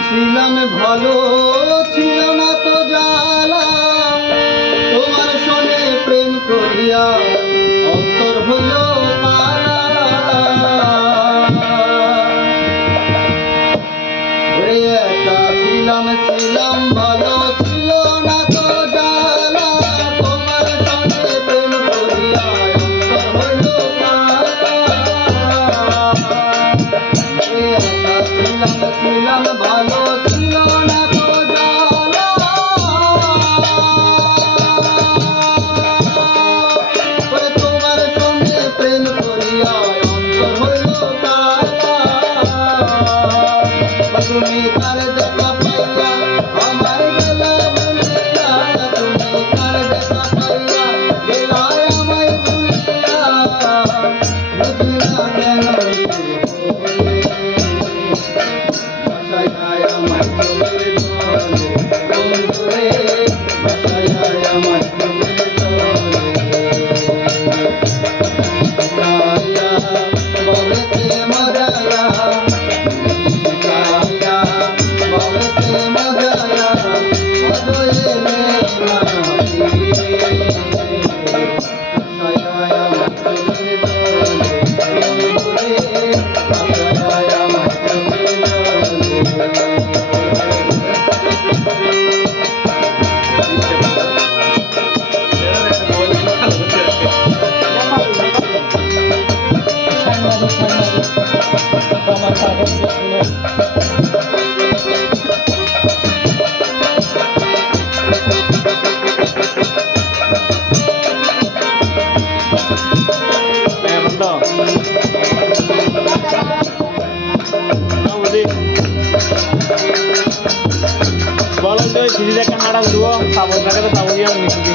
ছিলাম ভালো ছিল না তো জ্বালা তোমার সঙ্গে প্রেম করিয়া অন্তর হইল তালা একা ছিলাম ভালো ছিল না তো জ্বালা তোমার সঙ্গে প্রেম করিয়া অন্তর হইল তালা ছিলাম ভালো ছিল না তো জ্বালা তোমার সঙ্গে প্রেম করিয়া অন্তর হইল তালা তুমি তার দেখা পাইয়া আমার গেলা বলিয়া তুমি তার দেখা পাইয়া গেলা আমায় বলিয়া বুঝিলা কেন বলো তো ফ্রিজে একটা নাড়া দিব সাবন থাকে তো সাবন দিয়ে নিচ্ছি